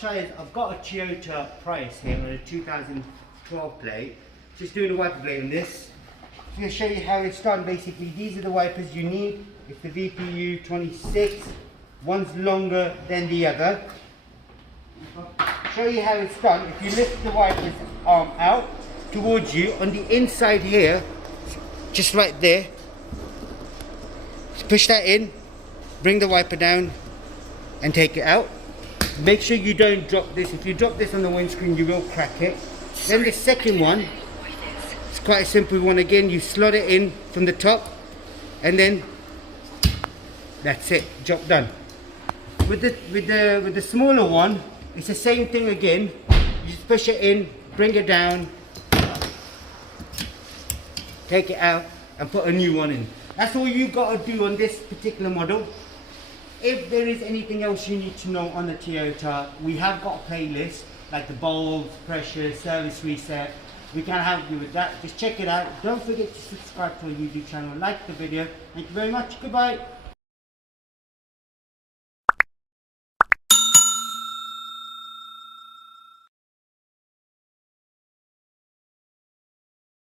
crash tyres, I've got a Toyota Prius here on a 2012 plate. Just doing a wiper blade on this. I'm going to show you how it's done. Basically, these are the wipers you need. It's the VPU 26. One's longer than the other. I'll show you how it's done. If you lift the wiper's arm out towards you, on the inside here, just right there, just push that in, bring the wiper down and take it out. Make sure you don't drop this. If you drop this on the windscreen, you will crack it. Then the second one, it's quite a simple one again. You slot it in from the top and then that's it, job done. With the smaller one, it's the same thing again. You just push it in, bring it down, take it out and put a new one in. That's all you got to do on this particular model. If there is anything else you need to know on the Toyota, we have got a playlist like the bulbs, pressure, service reset. We can help you with that. Just check it out. Don't forget to subscribe to our YouTube channel, like the video. Thank you very much. Goodbye.